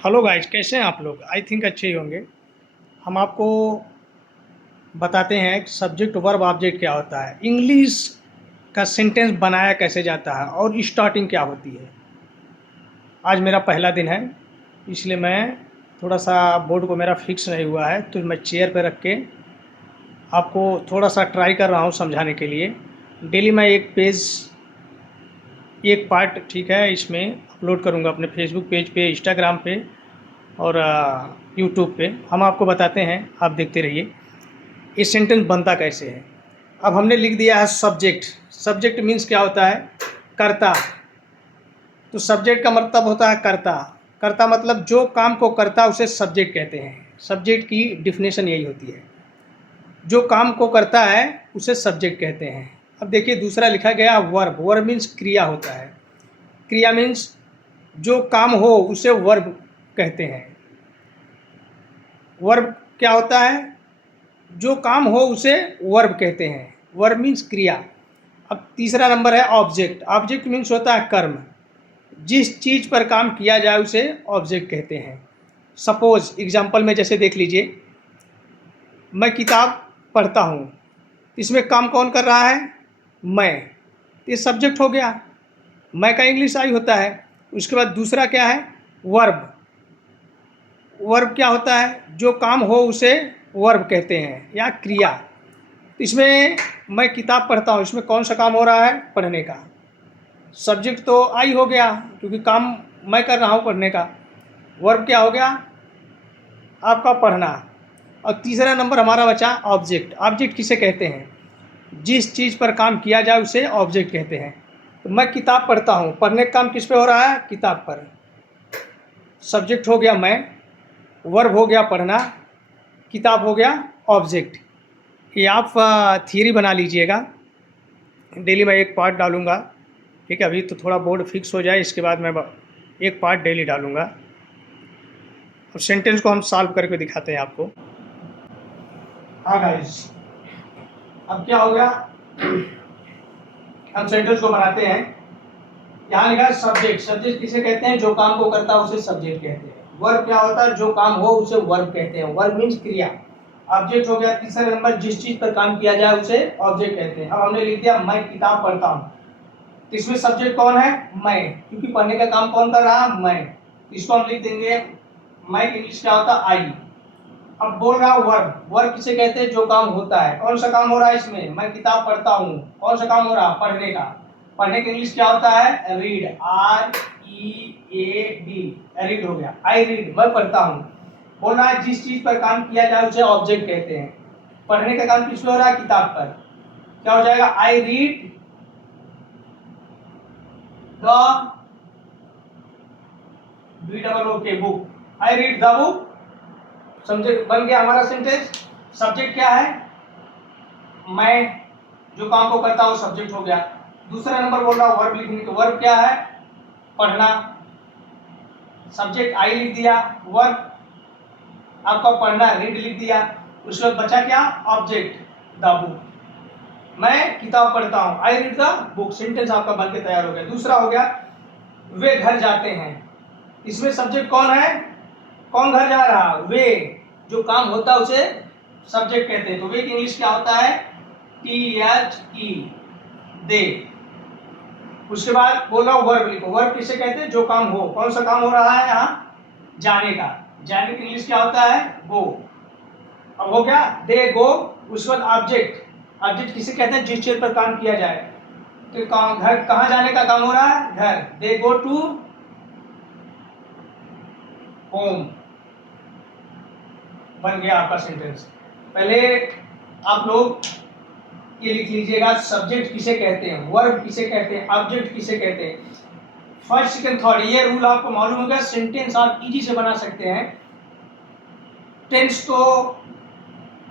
Hello guys, कैसे हैं आप लोग? आई थिंक अच्छे ही होंगे। हम आपको बताते हैं कि सब्जेक्ट वर्ब ऑब्जेक्ट क्या होता है, इंग्लिश का सेंटेंस बनाया कैसे जाता है और स्टार्टिंग क्या होती है। आज मेरा पहला दिन है, इसलिए मैं थोड़ा सा बोर्ड को मेरा फिक्स नहीं हुआ है, तो मैं चेयर पे रख के आपको थोड़ा सा ट्राई कर रहा हूँ समझाने के लिए। डेली मैं एक पेज, एक पार्ट, ठीक है, इसमें अपलोड करूँगा अपने फेसबुक पेज पे, इंस्टाग्राम पे और यूट्यूब पे। हम आपको बताते हैं, आप देखते रहिए ये सेंटेंस बनता कैसे है। अब हमने लिख दिया है सब्जेक्ट। सब्जेक्ट मीन्स क्या होता है? कर्ता। तो सब्जेक्ट का मतलब होता है कर्ता। कर्ता मतलब जो काम को करता उसे सब्जेक्ट कहते हैं। सब्जेक्ट की डिफिनेशन यही होती है, जो काम को करता है उसे सब्जेक्ट कहते हैं। अब देखिए दूसरा लिखा गया वर्ब। वर्ब मीन्स क्रिया होता है। क्रिया मीन्स जो काम हो उसे वर्ब कहते हैं। वर्ब क्या होता है? जो काम हो उसे वर्ब कहते हैं। वर्ब मीन्स क्रिया। अब तीसरा नंबर है ऑब्जेक्ट। ऑब्जेक्ट मीन्स होता है कर्म। जिस चीज़ पर काम किया जाए उसे ऑब्जेक्ट कहते हैं। सपोज एग्जाम्पल में जैसे देख लीजिए, मैं किताब पढ़ता हूँ, इसमें काम कौन कर रहा है? मैं। ये सब्जेक्ट हो गया। मैं का इंग्लिश आई होता है। उसके बाद दूसरा क्या है? वर्ब। वर्ब क्या होता है? जो काम हो उसे वर्ब कहते हैं या क्रिया। इसमें मैं किताब पढ़ता हूँ, इसमें कौन सा काम हो रहा है? पढ़ने का। सब्जेक्ट तो आई हो गया, क्योंकि काम मैं कर रहा हूँ पढ़ने का। वर्ब क्या हो गया? आपका पढ़ना। और तीसरा नंबर हमारा बचा ऑब्जेक्ट। ऑब्जेक्ट किसे कहते हैं? जिस चीज़ पर काम किया जाए उसे ऑब्जेक्ट कहते हैं। तो मैं किताब पढ़ता हूँ, पढ़ने का काम किस पे हो रहा है? किताब पर। सब्जेक्ट हो गया मैं, वर्ब हो गया पढ़ना, किताब हो गया ऑब्जेक्ट। ये आप थियरी बना लीजिएगा। डेली मैं एक पार्ट डालूँगा, ठीक है। अभी तो थोड़ा बोर्ड फिक्स हो जाए, इसके बाद मैं एक पार्ट डेली डालूँगा। और सेंटेंस को हम सॉल्व करके दिखाते हैं आपको। हाँ गाइस, अब क्या हो गया? हम सेंटेंस को बनाते हैं। यहाँ लिखा है सब्जेक्ट। सब्जेक्ट किसे कहते हैं? जो काम को करता है उसे सब्जेक्ट कहते हैं। वर्ब क्या होता है? जो काम हो उसे वर्ब कहते हैं। वर्ब मीन्स क्रिया। ऑब्जेक्ट हो गया तीसरा नंबर, जिस चीज पर काम किया जाए उसे ऑब्जेक्ट कहते हैं। अब हमने लिख दिया मैं किताब पढ़ता हूँ, इसमें सब्जेक्ट कौन है? मैं, क्योंकि पढ़ने का काम कौन कर रहा है? मैं। इसको हम लिख देंगे मैं, इंग्लिश क्या होता है? आई। अब बोल रहा हूँ वर्ब। वर्ब किसे कहते हैं? जो काम होता है। कौन सा काम हो रहा है इसमें? मैं किताब पढ़ता हूँ, कौन सा काम हो रहा है? पढ़ने का। पढ़ने का इंग्लिश क्या होता है? Read. R E A D, read हो गया। आई रीड, मैं पढ़ता हूँ। बोलना है जिस चीज पर काम किया जाए उसे ऑब्जेक्ट कहते हैं। पढ़ने का काम किस पे हो रहा है? किताब पर। क्या हो जाएगा? I read the B double O K book. I read the book. समझे? बन गया हमारा सेंटेंस। सब्जेक्ट क्या है? मैं, जो काम को करता हूँ सब्जेक्ट हो गया। दूसरा नंबर बोल रहा हूँ वर्ब लिखने के। वर्ब क्या है? पढ़ना। सब्जेक्ट आई लिख दिया, वर्ब आपका पढ़ना रीड लिख दिया। उसके बाद बचा क्या? Object the book. मैं किताब पढ़ता हूँ, आई रीड द बुक। सेंटेंस आपका बन के तैयार हो गया। दूसरा हो गया वे घर जाते हैं। इसमें सब्जेक्ट कौन है? कौन घर जा रहा? वे। जो काम होता है उसे सब्जेक्ट कहते हैं। तो वे की इंग्लिश क्या होता है? टी एच ई, दे। उसके बाद बोल रहा हूँ वर्ब लिखो। वर्ब किसे कहते हैं? जो काम हो। कौन सा काम हो रहा है यहाँ? जाने का। जाने की इंग्लिश क्या होता है? गो। अब हो गया दे गो। उसके बाद ऑब्जेक्ट। ऑब्जेक्ट किसे कहते हैं? जिस चीज पर काम किया जाए। तो घर, कहाँ जाने का काम हो रहा है? घर। दे गो टू होम। बन गया आपका सेंटेंस। पहले आप लोग ये लिख लीजिएगा, सब्जेक्ट किसे कहते हैं, वर्ब किसे कहते हैं, ऑब्जेक्ट किसे कहते हैं। फर्स्ट सेकंड थर्ड, ये रूल आपको मालूम हो गया। सेंटेंस आप इजी से बना सकते हैं। टेंस तो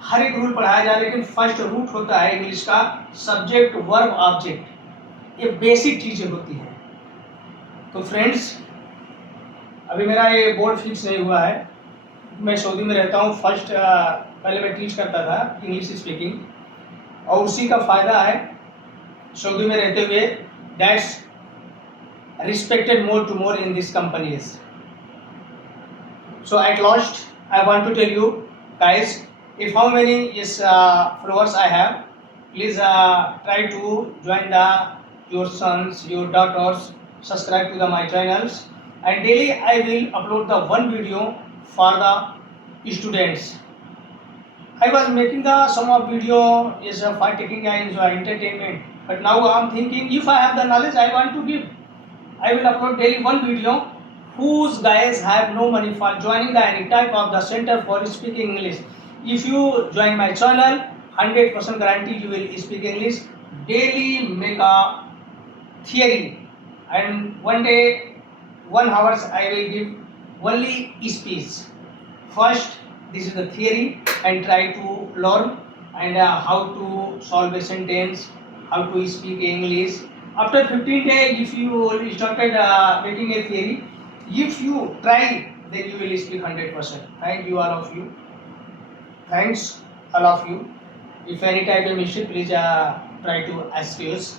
हर एक रूल पढ़ाया जाए, लेकिन फर्स्ट रूट होता है इंग्लिश का सब्जेक्ट वर्ब ऑब्जेक्ट। ये बेसिक चीजें होती हैं। तो फ्रेंड्स, अभी मेरा ये बोर्ड फिक्स नहीं हुआ है। मैं सऊदी में रहता हूँ। पहले मैं टीच करता था इंग्लिश स्पीकिंग, और उसी का फायदा है सऊदी में रहते हुए। That's respected more to more in this companies. So at last, I want to tell you guys, if how many followers I have, please try to join your sons, your daughters, subscribe to my channels, and daily I will upload the one video for the students. I was making the some of video for taking enjoy entertainment, but now I'm thinking if I have the knowledge I want to give. I will upload daily one video whose guys have no money for joining the any type of the center for speaking English. If you join my channel, 100% guarantee you will speak English. Daily make a theory, and one day 1 hours I will give only speech. First, this is the theory and try to learn and how to solve a sentence, how to speak English. After 15 days, if you started making a theory, if you try, then you will speak 100%. Thank you all of you. Thanks all of you. If any type of mistake, please try to excuse.